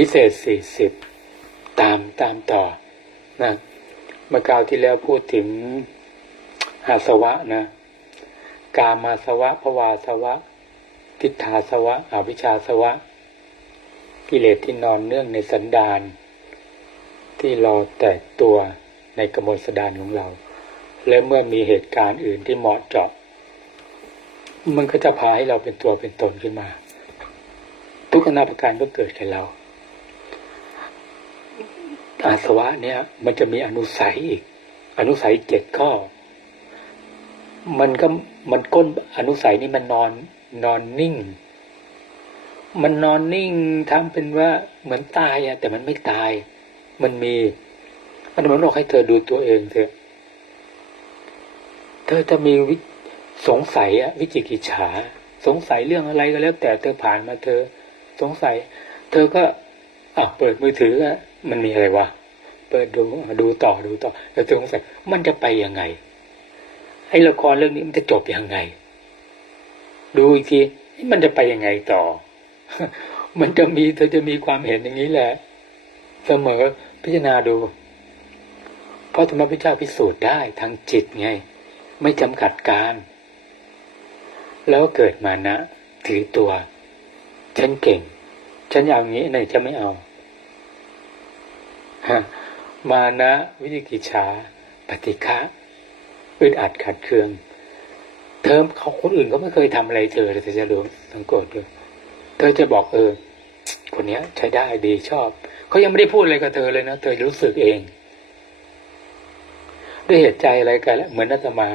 พิเศษสี่สิบตามตามต่อนะเมื่อคราวที่แล้วพูดถึงอาสวะนะกามาสวะภวาสวะ ทิฏฐาสวะอวิชชาสวะ กิเลสที่นอนเนื่องในสันดานที่รอแตกตัวในกมลสดานของเรา และเมื่อมีเหตุการณ์อื่นที่เหมาะเจาะ มันก็จะพาให้เราเป็นตัวเป็นตนขึ้นมา ทุกขณะประการก็เกิดแก่เรา อาสวะเนี่ย มันจะมีอนุสัยอีก อนุสัยเจ็ดข้อ มันก็มันก้นอนุสัยนี่มันนอนนอนนิ่ง มันนอนนิ่งทำเป็นว่าเหมือนตายอะแต่มันไม่ตาย มันมีอันนั้นบอกให้เธอดูตัวเองเถอะเธอจะมีวิสงสัยอะวิจิกิจฉา สงสัยเรื่องอะไรก็แล้ว แต่เธอผ่านมาเธอ สงสัย เธอก็อะเปิดมือถืออะ มันมีอะไรวะเปิดดูดูต่อดูต่อแล้วเธอสงสัยมันจะไปยังไงไอ้ละครเรื่องนี้มันจะจบยังไง ดูอีกทีมันจะไปยังไงต่อ มันจะมีเธอจะมีความเห็นอย่างนี้แหละ เสมอพิจารณาดู เพราะธรรมพิจารพิสูจน์ได้ทางจิตไง ไม่จำกัดการ แล้วเกิดมานะ ถือตัว ฉันเก่ง ฉันอย่างนี้ไหนจะไม่เอา มานะวิจิกิจฉาปฏิฆะอึดอัดขัดเคือง เธอเขาคนอื่นเขาไม่เคยทำอะไรเธอเลยเธอจะรู้สังเกตดูเธอจะบอกเออ คนเนี้ย ใช้ได้ดีชอบเขายังไม่ได้พูดอะไรกับเธอเลยนะเธอรู้สึกเอง ด้วยเหตุใจอะไรกันแล้วเหมือนนัตมา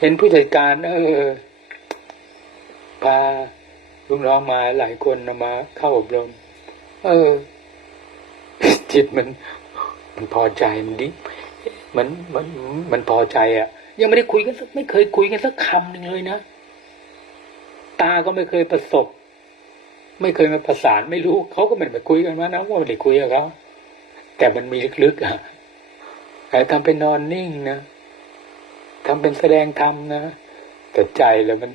เห็นผู้จัดการ เออพา ลูกน้องมาหลายคนมาเข้าอบรม เออ จิตมัน มันพอใจมันดิมันมันมันพอใจอะ่ะ ยังไม่ได้คุยกันสักไม่เคยคุยกันสักคำหนึ่งเลยนะ ตาก็ไม่เคยประสบ ไม่เคยมาประสานไม่รู้เขาก็ไม่ได้คุยกันมานะว่าไม่ได้คุยกับเขาแต่มันมีลึกๆอะแต่ทำเป็นนอนนิ่งนะทำเป็นแสดงธรรมนะแต่ใจแล้วมัน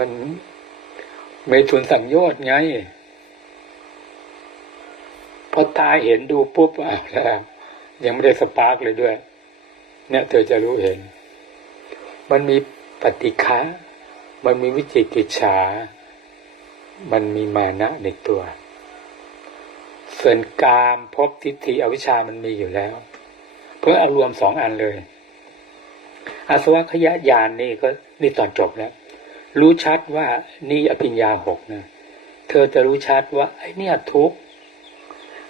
มัน เมตุนสังโยชน์ไงพอตาเห็นดูปุ๊บอะแล้ว ยังไม่ได้สปาร์กเลยด้วย เนี่ยเธอจะรู้เห็น มันมีปฏิฆะมันมีวิจิกิจฉา มันมีมานะในตัว ส่วนกามพบทิฏฐิอวิชชามันมีอยู่แล้ว เพื่อเอารวมสองอันเลยอาสวะขยะยานนี่ก็นี่ตอนจบแล้ว รู้ชัดว่านี่อภิญญาหกนะเธอจะรู้ชัดว่า ไอ้เนี่ยทุก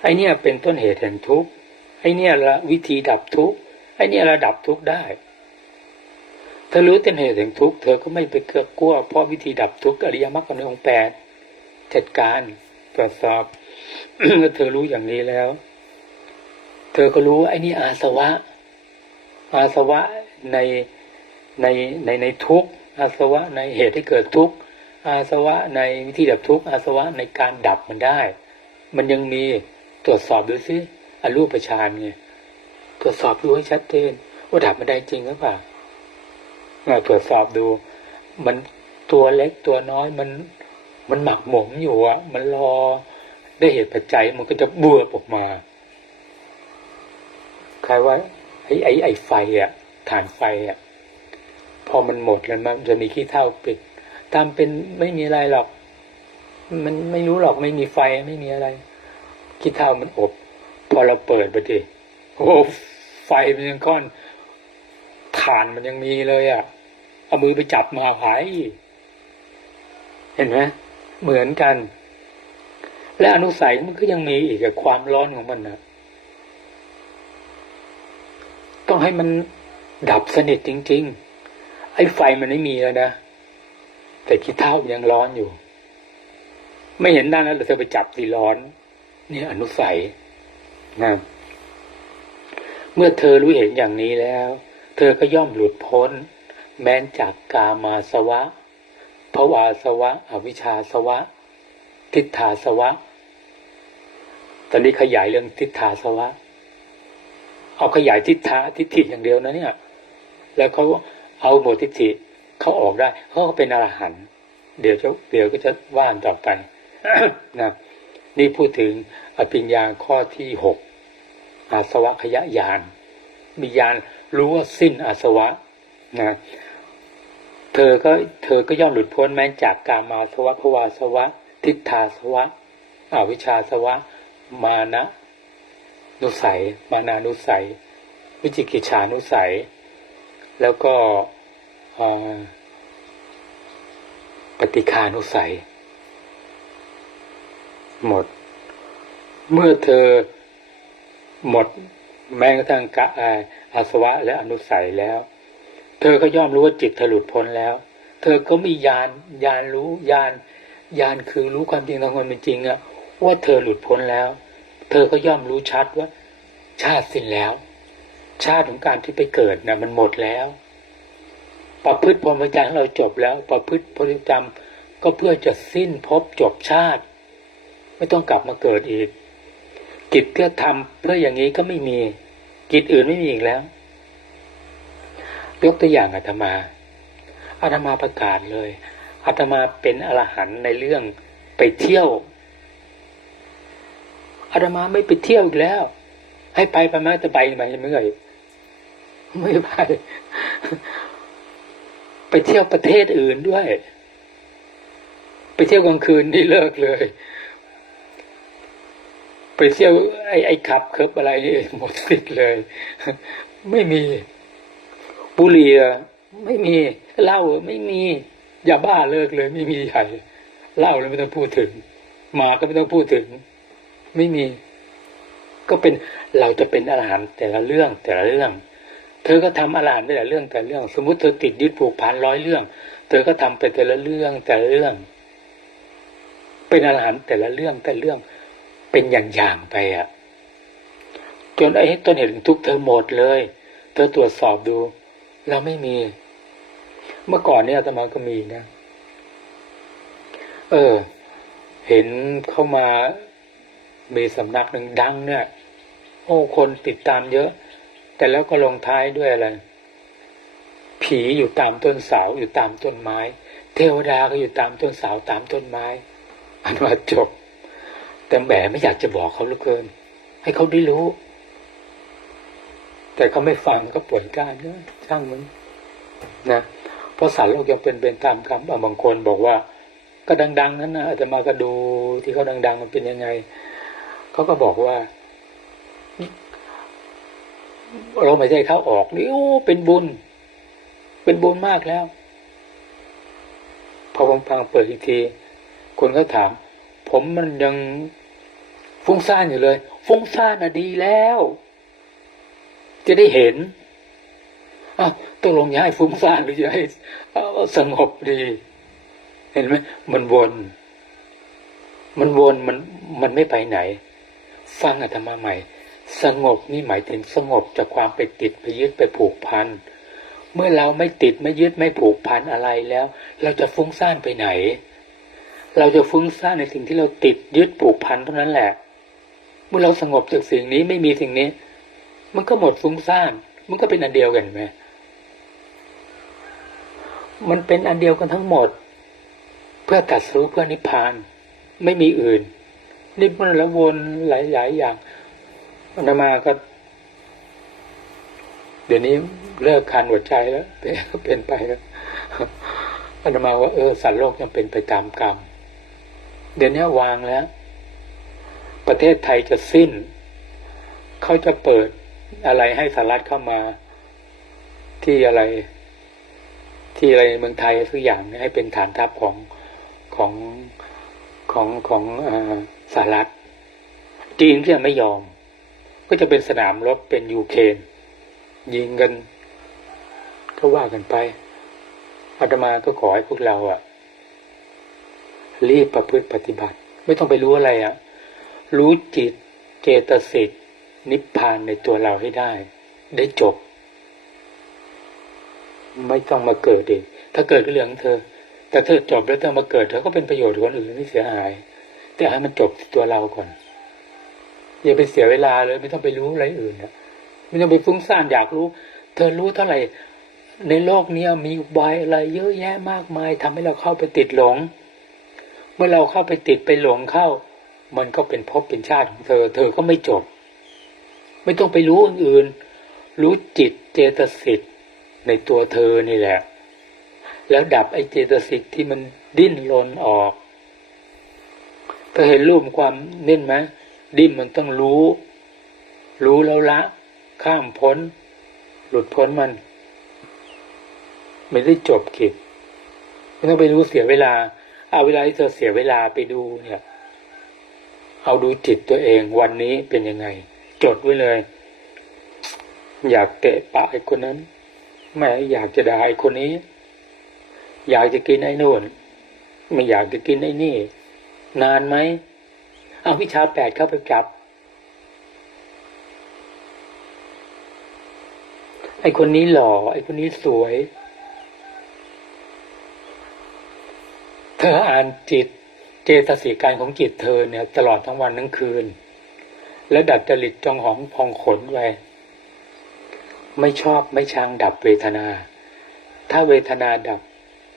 ไอ้เนี่ยเป็นต้นเหตุแห่งทุกไอ้เนี่ยละวิธีดับทุกไอ้เนี่ยระดับทุกได้เธอรู้ต้นเหตุแห่งทุกเธอก็ไม่ไปเกือกกลัวเพราะวิธีดับทุกอริยมรรคในองค์แปดจัดการตรวจสอบเมื่อเธอรู้อย่างนี้แล้ว เธอก็รู้ไอ้นี่อาสวะ อาสวะในในในในทุกข์ อาสวะในเหตุให้เกิดทุกข์อาสวะในวิธีดับทุกข์อาสวะในการดับมันได้ มันยังมีตรวจสอบดูซิอรูปฌานไงตรวจสอบดูให้ชัดเจนว่าดับมันได้จริงหรือเปล่าตรวจสอบดู มันตัวเล็กตัวน้อยมันมันหมักหมมอยู่อะมันรอได้เหตุปัจจัยมันก็จะเบื่อออกมาใครว่าไอ้ไอ้ไอ้ไฟอะฐานไฟอะ พอมันหมดแล้วมันจะมีขี้เท่าปิดตามเป็นไม่มีอะไรหรอก มันไม่รู้หรอกไม่มีไฟไม่มีอะไรขี้เท่ามันอบ พอเราเปิดไปดิโอ้ไฟมันยังก้อนฐานมันยังมีเลยอะ่ะ เอามือไปจับมาหายเห็นไหมเหมือนกัน และอนุสัยมันก็ยังมีอีกกับความร้อนของมันนะต้องให้มันดับสนิทจริง ๆ ไอ้ไฟมันไม่มีแล้วนะ แต่ขี้เท่ายังร้อนอยู่ ไม่เห็นด้านนั้นเราจะไปจับสีร้อน เนี่ยอนุสัยนะเมื่อเธอรู้เห็นอย่างนี้แล้ว เธอก็ย่อมหลุดพ้น แม้นจากกามาสวะภวาสวะ อวิชชาสวะ ทิฏฐาสวะ ตอนนี้ขยายเรื่องทิฏฐาสวะ เอาขยายทิฏฐาทิฏฐิอย่างเดียวนะเนี่ย แล้วเขา เอาหมดทิฏฐิเขาออกได้เขาก็เป็นอรหันต์เดี๋ยวจะเดี๋ยวก็จะว่านต่อไปนะนี่พูดถึงอภิญญาข้อที่หกอาสวะขยะยานมียานรู้ว่าสิ้นอาสวะนะเธอก็เธอก็ย่อมหลุดพ้นแม้จากกามาสวะภวาสวะ ทิฏฐาสวะอวิชชาสวะ มานะ นุสัย มานานุสัย วิจิกิจฉานุสัย แล้วก็ปฏิคานุสัย หมด เมื่อเธอหมดแม้กระทั่งกะอาอาสวะและอนุสัยแล้ว เธอก็ย่อมรู้ว่าจิตเธอหลุดพ้นแล้ว เธอก็มียานยานรู้ยานยานคือรู้ความจริงตามความเป็นจริงอะว่าเธอหลุดพ้นแล้ว เธอก็ย่อมรู้ชัดว่า ชาติสิ้นแล้ว ชาติของการที่ไปเกิดนะมันหมดแล้ว ประพฤติพรหมจรรย์ของเราจบแล้ว ประพฤติพรหมจรรย์ก็เพื่อจะสิ้นภพจบชาติ ไม่ต้องกลับมาเกิดอีก กิจเพื่อทำเพื่ออย่างนี้ก็ไม่มี กิจอื่นไม่มีอีกแล้ว ยกตัวอย่างอาตมาอาตมาประกาศเลยอาตมาเป็นอรหันต์ในเรื่องไปเที่ยวอาตมาไม่ไปเที่ยวอีกแล้ว ให้ไปไปมาจะไปไหมไม่เคย ไม่ไปไปเที่ยวประเทศอื่นด้วย ไปเที่ยวกลางคืนนี่เลิกเลย ไปเที่ยวไอ้ไอ้ขับเคิบอะไรนี่หมดสิทธิ์เลย ไม่มีบุหรี่ไม่มีเหล้าไม่มียาบ้าเลิกเลย ไม่มีใหญ่เหล้าเลยไม่ต้องพูดถึงหมาก็ไม่ต้องพูดถึง ไม่มี ก็เป็นเราจะเป็นอรหันต์แต่ละเรื่องแต่ละเรื่อง เธอก็ทำอรหันต์แต่เรื่องแต่เรื่อง สมมติเธอติดยึดผูกพันร้อยเรื่อง เธอก็ทำไปแต่ละเรื่องแต่ละเรื่อง เป็นอรหันต์แต่ละเรื่องแต่เรื่องเป็นอย่างๆไปอะจนไอ้ต้นเหตุทุกเธอหมดเลย เธอตรวจสอบดู เราไม่มี เมื่อก่อนเนี่ยอาตมาก็มีนะ เออ เห็นเข้ามามีสำนักหนึ่งดังเนี่ย โอ้คนติดตามเยอะ แต่แล้วก็ลงท้ายด้วยอะไร ผีอยู่ตามต้นเสาอยู่ตามต้นไม้ เทวดาก็อยู่ตามต้นเสาตามต้นไม้ อันว่าจบ แต่แหมไม่อยากจะบอกเขาเหลือเกิน ให้เขาได้รู้ แต่เขาไม่ฟังก็ปล่อยกล้ารก็ช่างมันนะเพราะสารโลกยังเป็นเป็นตามคำอะบางคนบอกว่า ก็ดัง ๆ นั้นนะอาจจะมาก็ดูที่เขาดัง ๆ มันเป็นยังไงเขาก็บอกว่า เราไม่ใช่เข้าออกนี่โอ้เป็นบุญ เป็นบุญมากแล้ว พอผมฟังเปิดอีกที คนก็ถาม ผมมันยังฟุ้งซ่านอยู่เลย ฟุ้งซ่านอะดีแล้ว จะได้เห็นอ้าวตกลงจะให้ฟุ้งซ่านหรือจะให้สงบดี เห็นไหมมันวน มันวนมันมันไม่ไปไหน ฟังอาตมาใหม่ สงบนี่หมายถึงสงบจากความไปติดไปยึดไปผูกพัน เมื่อเราไม่ติดไม่ยึดไม่ผูกพันอะไรแล้ว เราจะฟุ้งซ่านไปไหน เราจะฟุ้งซ่านในสิ่งที่เราติดยึดผูกพันเท่านั้นแหละ เมื่อเราสงบจากสิ่งนี้ไม่มีสิ่งนี้ มันก็หมดฟุ้งซ่าน มันก็เป็นอันเดียวกันไหมมันเป็นอันเดียวกันทั้งหมด เพื่อตัดสู้เพื่อนิพพาน ไม่มีอื่น นี่มันละวนหลาย ๆ อย่าง อาตมาก็ เดี๋ยวนี้เลิกคันหัวใจแล้วเป็นก็เป็นไปแล้วอาตมาว่าเออสัตว์โลกยังเป็นไปตามกรรม เดี๋ยวนี้วางแล้ว ประเทศไทยจะสิ้น เขาจะเปิดอะไรให้สหรัฐเข้ามาที่อะไร ที่อะไรเมืองไทยทุกอย่างนี่ยให้เป็นฐานทัพของของของของอสหรัฐจีนก็ยังไม่ยอม ก็จะเป็นสนามรบเป็นยูเครนยิงกัน ก็ว่ากันไปอาตมาก็ขอให้พวกเราอะรีบประพฤติปฏิบัติ ไม่ต้องไปรู้อะไรอะรู้จิตเจตสิกนิพพานในตัวเราให้ได้ ได้จบ ไม่ต้องมาเกิดเองถ้าเกิดก็เรื่องเธอ แต่เธอจบแล้วเธอมาเกิดเธอก็เป็นประโยชน์กับคนอื่นไม่เสียหาย แต่ให้มันจบที่ตัวเราก่อน อย่าไปเสียเวลาเลย ไม่ต้องไปรู้อะไรอื่นนะไม่ต้องไปฟุ้งซ่านอยากรู้ เธอรู้เท่าไหร่ ในโลกเนี้มีอุบายอะไรเยอะแยะมากมายทำให้เราเข้าไปติดหลง เมื่อเราเข้าไปติดไปหลงเข้า มันก็เป็นภพเป็นชาติของเธอ เธอก็ไม่จบ ไม่ต้องไปรู้อื่น รู้จิตเจตสิกในตัวเธอนี่แหละ แล้วดับไอ้เจตสิกที่มันดิ้นรนออกเธอเห็นรูปความเน่นไหม ดิ้นมันต้องรู้ รู้แล้วละ ข้ามพ้น หลุดพ้นมัน ไม่ได้จบกิจไม่ต้องไปรู้เสียเวลา เอาเวลาที่เธอเสียเวลาไปดูเนี่ย เอาดูจิตตัวเอง วันนี้เป็นยังไง จดไว้เลย อยากเตะปะไอ้คนนั้นแม่อยากจะด่าไอ้คนนี้ อยากจะกินไอ้นู่น ไม่อยากจะกินไอ้นี่ นานไหม เอาวิชาแปดเข้าไปจับ ไอคนนี้หล่อ ไอคนนี้สวย เธออ่านจิต เจตสิกการของจิตเธอเนี่ย ตลอดทั้งวันทั้งคืน แล้วดัดจริตจองหองพองขนไว้ไม่ชอบไม่ชังดับเวทนา ถ้าเวทนาดับ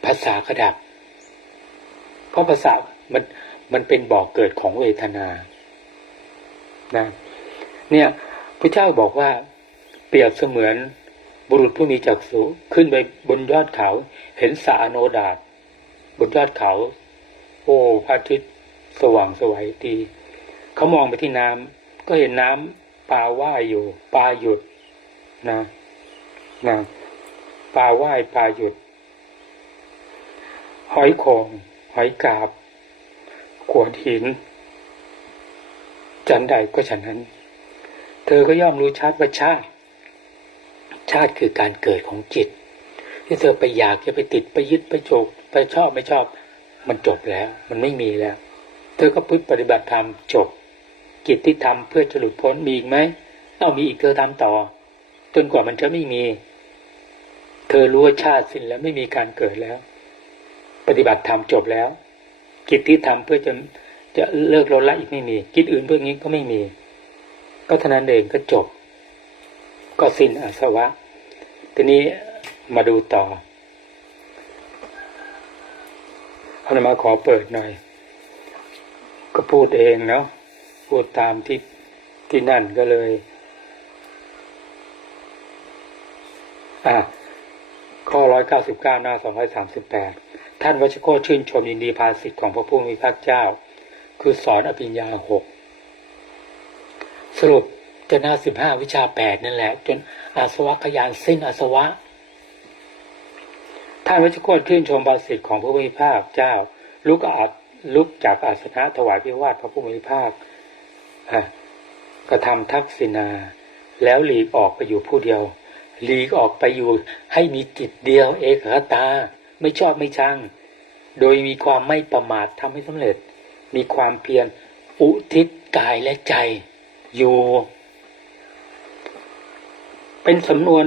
ภาษาก็ดับ เพราะภาษามัน มันเป็นบ่อกเกิดของเวทนานะเนี่ยพระเจ้าบอกว่าเปรียบเสมือนบุรุษผู้มีจักษุขึ้นไปบนยอดเขา เห็นสาโนดาตบนยอดเขา โอ้พระอาทิตย์สว่างสวัยดีเขามองไปที่น้ำก็เห็นน้ำปลาว่ายอยู่ปลาหยุดนะนะปลาว่ายปลาหยุด หอยโขงหอยกาบ ขวดหินจันใดก็ฉะนั้น เธอก็ย่อมรู้ชัดว่าชาติ ชาติคือการเกิดของจิต ที่เธอไปอยากจะไปติดไปยึดไปโจกไปชอบไม่ชอบ มันจบแล้ว มันไม่มีแล้ว เธอก็พึ่งปฏิบัติธรรมจบ กิจที่ทำเพื่อจะหลุดพ้นมีอีกไหมเอามีอีกเธอทำต่อ จนกว่ามันจะไม่มี เธอรู้ว่าชาติสิ้นแล้วไม่มีการเกิดแล้ว ปฏิบัติธรรมจบแล้ว กิจที่ทำเพื่อจะจะเลิกลดละอีกไม่มี กิจอื่นเพื่อนี้ก็ไม่มี ก็เท่านั้นเองก็จบ ก็สิ้นอาสวะ ทีนี้มาดูต่อเอามาขอเปิดหน่อย ก็พูดเองเนาะพูดตามที่ที่นั่นก็เลย อะข้อร้อยเก้าสิบเก้าหน้าสองร้อยสามสิบแปด ท่านวัชโคชื่นชมยินดีภาสิทธิ์ของพระผู้มีพระเจ้า คือสอนอภิญญาหกสรุปจะหน้าสิบห้าวิชาแปดนั่นแหละ จนอาสวะขยานสิ้นอาสวะ ท่านวัชโคชื่นชมภาสิทธิ์ของพระผู้มีพระเจ้า ลุกอาลุกจากอาสนะถวายพิวาทพระผู้มีพระอะกระทำทักษิณาแล้วหลีกออกไปอยู่ผู้เดียว หลีกออกไปอยู่ให้มีจิตเดียวเอกคตา ไม่ชอบไม่ชัง โดยมีความไม่ประมาททำให้สำเร็จ มีความเพียรอุทิศกายและใจอยู่ เป็นสำนวน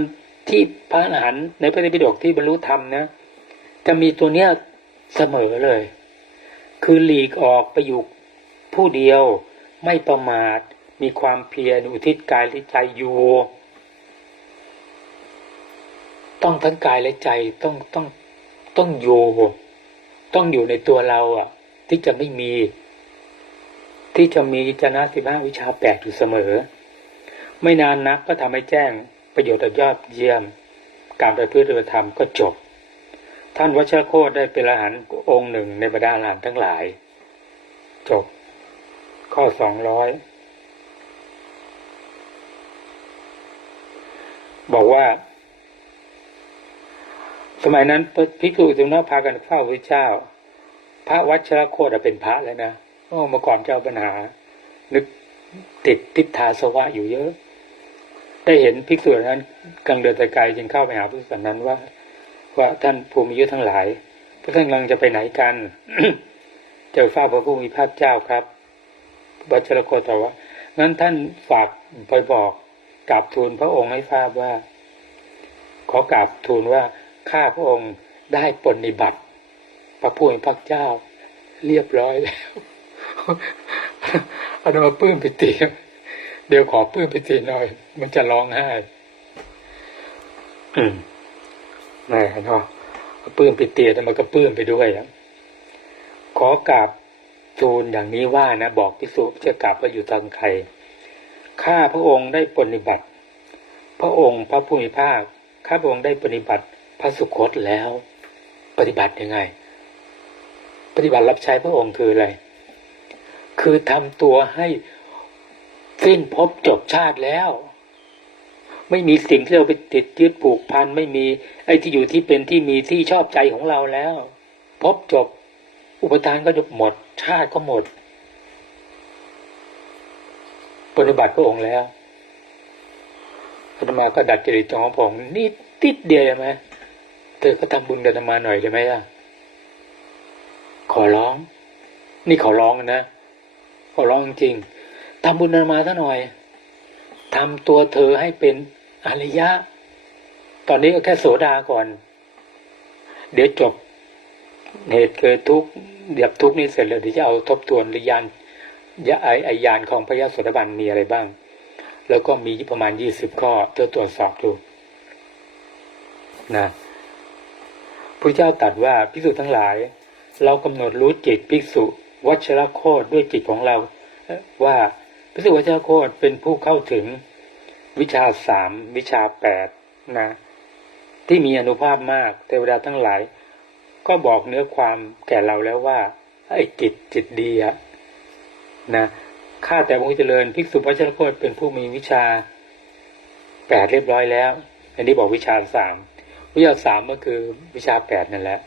ที่พระอรหันต์ในพระไตรปิฎกที่บรรลุธรรมนะ จะมีตัวเนี้ยเสมอเลย คือหลีกออกไปอยู่ผู้เดียวไม่ประมาท มีความเพียรอุทิศกายและใจอยู่ ต้องทั้งกายและใจต้องต้อง ต้องอยู่ต้องอยู่ในตัวเราอะ ที่จะไม่มี ที่จะมีจนะสิบห้าวิชาแปดอยู่เสมอ ไม่นานนักก็ทำให้แจ้งประโยชน์อันยอดเยี่ยม การไปเพื่อปฏิบัติธรรมก็จบ ท่านวัชรโคตได้เป็นอรหันต์องค์หนึ่งในบรรดาอรหันต์ทั้งหลาย จบ ข้อสองร้อยบอกว่า สมัยนั้นพิกษุถึงนั้นพากันเฝ้าพระเจ้า พระวัชรโคตเป็นพระแล้วนะโอ้เมื่อก่อนเจ้าปัญหา นึกติดทิฏฐาสวะอยู่เยอะ ได้เห็นภิกษุนั้นกำลังเดินตะไกลจึงเข้าไปหาภิกษุนั้นว่า ว่าท่านภูมิยุทธ์ทั้งหลายพระท่านกำลังจะไปไหนกันเจ้าเฝ้าพระผู้มีพระเจ้าครับวัชรโคตว่างั้นท่านฝากไปบอกกราบทูลพระองค์ให้ทราบว่า ขอกราบทูลว่า ข้าพระองค์ได้ปฏิบัติ พระผู้มีพระเจ้า เรียบร้อยแล้วเอามาปลื้มปิติเดี๋ยวขอปลื้มปิติหน่อย มันจะร้องไห้อืมนะเนาะปลื้มปิติแต่มันก็ปลื้มไปด้วยอะขอกราบทูลอย่างนี้ว่านะ บอกพิสุจะกลับว่าอยู่ทางใครข้าพระองค์ได้ปฏิบัติ พระองค์พระผู้มีภาคข้าพระองค์ได้ปฏิบัติ พระสุคตแล้ว ปฏิบัติยังไง ปฏิบัติรับใช้พระองค์คืออะไร คือทำตัวให้สิ้นภพจบชาติแล้ว ไม่มีสิ่งที่เราไปติดยึดผูกพันไม่มี ไอ้ที่อยู่ที่เป็นที่มีที่ชอบใจของเราแล้ว พบจบ อุปทานก็จบหมด ชาติก็หมด ปฏิบัติพระองค์แล้วอาตมาก็ดัดจริตของผมนิดติดเดียวใช่ไหม เธอก็ทำบุญกับอาตมาหน่อยได้ไหมล่ะ ขอร้อง นี่ขอร้องนะขอร้องจริงๆทำบุญอาตมาซะหน่อยทำตัวเธอให้เป็นอริยะ ตอนนี้ก็แค่โสดาก่อน เดี๋ยวจบเหตุเกิดทุกข์เดียบทุกข์นี้เสร็จแล้วเดี๋ยวจะเอาทบทวนรือยานยะไอไอยานของพระยาโสดาบันมีอะไรบ้าง แล้วก็มีประมาณยี่สิบข้อเธอตรวจสอบดูนะ พระเจ้าตรัสว่าภิกษุทั้งหลาย เรากำหนดรู้จิตภิกษุวัชรโคตด้วยจิตของเรา ว่าภิกษุวัชรโคตเป็นผู้เข้าถึงวิชาสามวิชาแปดนะที่มีอนุภาพมากเทวดาทั้งหลาย ก็บอกเนื้อความแก่เราแล้วว่าไอ้จิตจิตดีอะนะข้าแต่พระเจริญภิกษุวัชรโคตเป็นผู้มีวิชาแปดเรียบร้อยแล้ว อันนี้บอกวิชาสาม วิชาสามก็คือวิชาแปดนั่นแหละ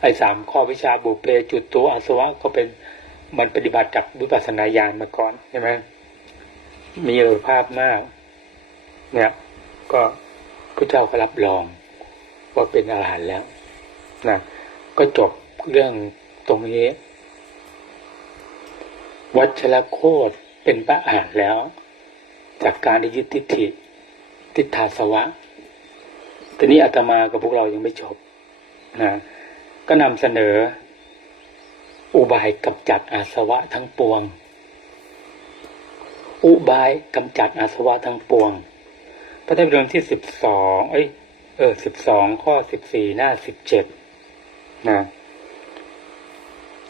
ไอ้สามข้อวิชาบุเพจุดตัวอสวะก็เป็นมันปฏิบัติจากวิปัสสนาญาณมาก่อนใช่ไหมมีอนุภาพมาก เนี่ย ก็พระเจ้าก็รับรองว่าเป็นอาหารแล้วนะก็จบเรื่องตรงนี้ วัชรโคตเป็นพระอาหารแล้ว จากการได้ยึดทิฏฐิทิฏฐาสวะ ทีนี้อาตมากับพวกเรายังไม่จบนะก็นำเสนอ อุบายกำจัดอาสวะทั้งปวง อุบายกำจัดอาสวะทั้งปวง พระธรรมเรื่องที่สิบสองเอ้ยเออสิบสองข้อสิบสี่หน้าสิบเจ็ดนะ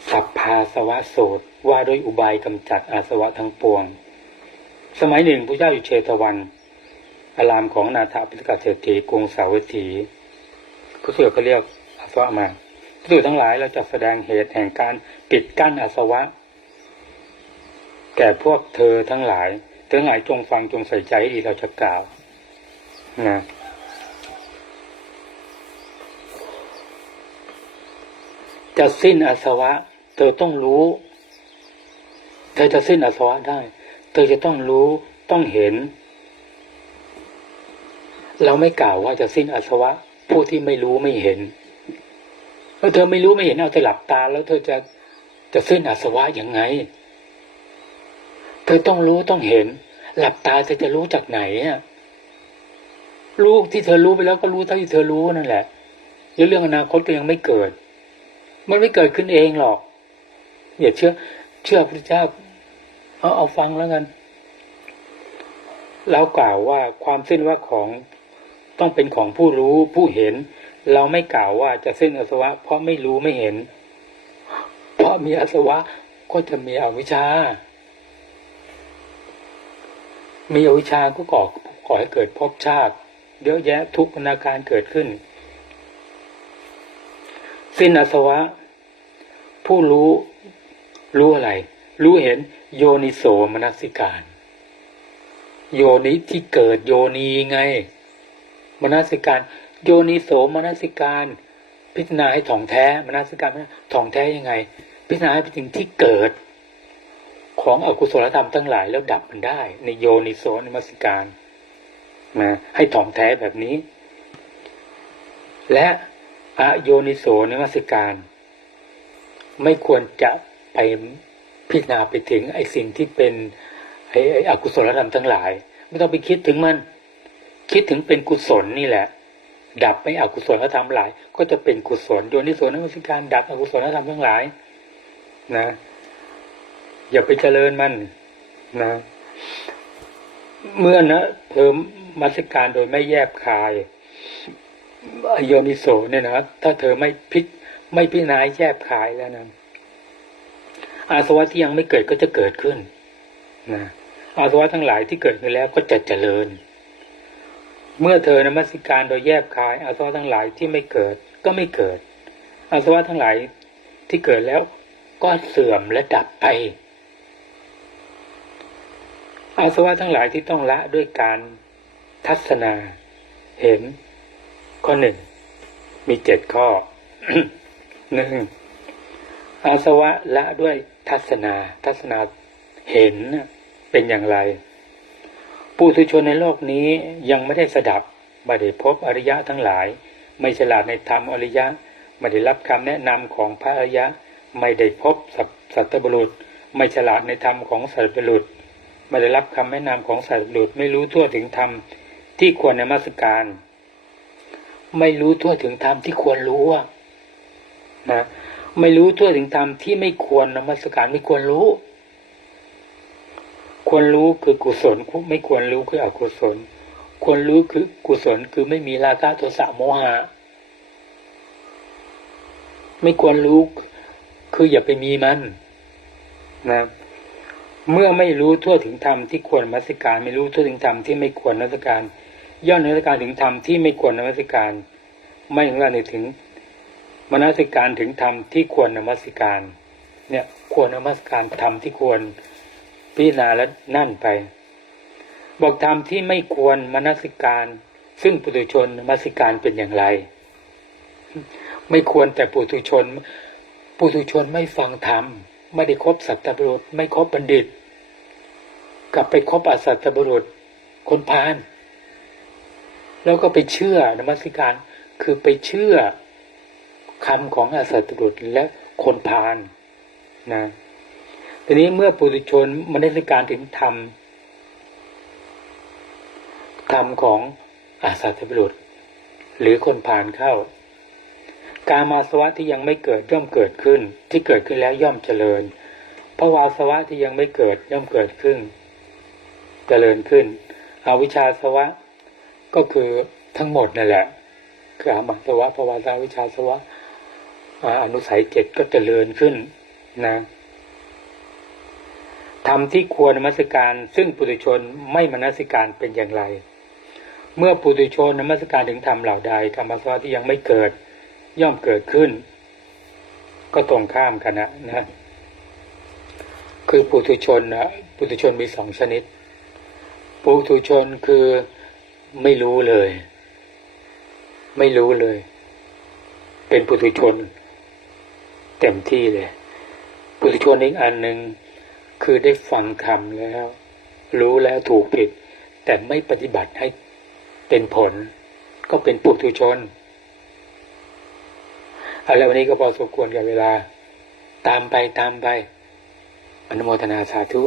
สัพพาสวะสูตรว่าด้วยอุบายกำจัดอาสวะทั้งปวง สมัยหนึ่งพระเจ้าอยู่เชตวัน อารามของนาถปิฎกเศรษฐีกรุงสาวัตถีผู้เสือเขาเรียกอาสวะมาผู้สื่อทั้งหลายเราจะแสดงเหตุแห่งการปิดกั้นอาสวะ แก่พวกเธอทั้งหลายเธอทั้งหลายจงฟังจงใส่ใจให้ดีเราจะกล่าวนะจะสิ้นอาสวะ เธอต้องรู้ เธอจะสิ้นอาสวะได้ เธอจะต้องรู้ต้องเห็น เราไม่กล่าวว่าจะสิ้นอาสวะ ผู้ที่ไม่รู้ไม่เห็นถ้าเธอไม่รู้ไม่เห็นเอาเธอหลับตา แล้วเธอจะจะสิ้นอาสวะยังไง เธอต้องรู้ต้องเห็น หลับตาเธอจะรู้จากไหนอะรู้ที่เธอรู้ไปแล้วก็รู้เท่าที่เธอรู้นั่นแหละแล้วเรื่องอนาคตก็ยังไม่เกิด มันไม่เกิดขึ้นเองหรอกอย่าเชื่อ เชื่อพระเจ้าเอาเอาฟังแล้วกันเรากล่าวว่าความสิ้นว่าของ ต้องเป็นของผู้รู้ผู้เห็น เราไม่กล่าวว่าจะสิ้นอาสวะ เพราะไม่รู้ไม่เห็น เพราะมีอาสวะก็จะมีอวิชชา มีอวิชชาก็ก่อก่อให้เกิดภพชาติ เยอะแยะทุกนาการเกิดขึ้น สิ้นอาสวะ ผู้รู้รู้อะไร รู้เห็นโยนิโสมนสิการ โยนิที่เกิดโยนีไง มนสิการ โยนิโสมนสิการ พิจารณาให้ถ่องแท้มนสิการถ่องแท้ยังไง พิจารณาให้ไปถึงที่เกิด ของอกุศลธรรมทั้งหลายแล้วดับมันได้ ในโยนิโสมนสิการนะให้ถ่องแท้แบบนี้ และอโยนิโสนมัสการ ไม่ควรจะไปพิจารณาไปถึงไอ้สิ่งที่เป็นไอ้ไอ้อกุศลธรรมทั้งหลาย ไม่ต้องไปคิดถึงมัน คิดถึงเป็นกุศลนี่แหละ ดับไม่อกุศลธรรมหลาย ก็จะเป็นกุศลโยนิโสนมัสการดับอกุศลธรรมทั้งหลาย นะ อย่าไปเจริญมันนะ เมื่อนะเธอมัสการโดยไม่แยบคายโยนิโสเนี่ยนะถ้าเธอไม่พิจไม่พิจารณาแยบขายแล้วนะอาสวะที่ยังไม่เกิดก็จะเกิดขึ้นนะอาสวะทั้งหลายที่เกิดขึ้นแล้วก็จะเจริญ เมื่อเธอนมัสการโดยแยบคายอาสวะทั้งหลายที่ไม่เกิดก็ไม่เกิดอาสวะทั้งหลายที่เกิดแล้วก็เสื่อมและดับไปอาสวะทั้งหลายที่ต้องละด้วยการทัศนา เห็น ข้อหนึ่งมีเจ็ดข้อหนึ่งอาสวะละด้วยทัศนา ทัศนาเห็นเป็นอย่างไร ปุถุชนในโลกนี้ยังไม่ได้สดับไม่ได้พบอริยะทั้งหลาย ไม่ฉลาดในธรรมอริยะ ไม่ได้รับคำแนะนำของพระอริยะ ไม่ได้พบสัสตบุรุษ ไม่ฉลาดในธรรมของสัตบุรุษ ไม่ได้รับคำแนะนำของสัตบุรุษ ไม่รู้ทั่วถึงธรรมที่ควรในมัสการ ไม่รู้ทั่วถึงธรรมที่ควรรู้อะนะไม่รู้ทั่วถึงธรรมที่ไม่ควรนมัสการไม่ควรรู้ ควรรู้คือกุศลไม่ควรรู้คืออกุศล ควรรู้คือกุศลคือไม่มีราคะโทสะโมหะไม่ควรรู้คืออย่าไปมีมันนะเมื่อไม่รู้ทั่วถึงธรรมที่ควรนมัสการ ไม่รู้ทั่วถึงธรรมที่ไม่ควรนมัสการ ย่อนมัสการถึงธรรมที่ไม่ควรนมัสการ ไม่ถึงว่าถึงมนสิการถึงธรรมที่ควรนมัสการ เนี่ย ควรนมัสการธรรมที่ควร พิจารณาและนั่นไป บอกธรรมที่ไม่ควรมนสิการ ซึ่งปุถุชนมัสการเป็นอย่างไร ไม่ควรแต่ปุถุชนปุถุชนไม่ฟังธรรมไม่ได้คบสัตบุรุษไม่คบบัณฑิต กลับไปคบอสัตบุรุษ คนพาลแล้วก็ไปเชื่อนมัสการคือไปเชื่อคำของอาสัตบุรุษและคนพาลนะ ทีนี้เมื่อปุถุชนมนสิการถึงธรรมธรรมของอาสัตบุรุษ หรือคนพาลเข้า การมาสวะที่ยังไม่เกิดย่อมเกิดขึ้น ที่เกิดขึ้นแล้วย่อมเจริญภาวาสวะที่ยังไม่เกิดย่อมเกิดขึ้น เจริญขึ้นอวิชชาสวะก็คือทั้งหมดนั่นแหละคืออามาสวะภาวาสาวิชชาสวะอนุสัยเจ็ดก็เจริญขึ้นนะ ธรรมที่ควรนมัสการซึ่งปุถุชนไม่มนสิการเป็นอย่างไร เมื่อปุถุชนนมัสการถึงธรรมเหล่าใดธรรมสวะที่ยังไม่เกิดย่อมเกิดขึ้น ก็ตรงข้ามกันนะนะคือปุถุชนนะปุถุชนมีสองชนิด ปุถุชนคือไม่รู้เลย ไม่รู้เลย เป็นปุถุชน เต็มที่เลย ปุถุชนอีกอันหนึ่ง คือได้ฟังธรรมแล้ว รู้แล้วถูกผิด แต่ไม่ปฏิบัติให้เป็นผล ก็เป็นปุถุชนเอาแล้ววันนี้ก็พอสมควรกับเวลา ตามไปตามไป อนุโมทนาสาธุ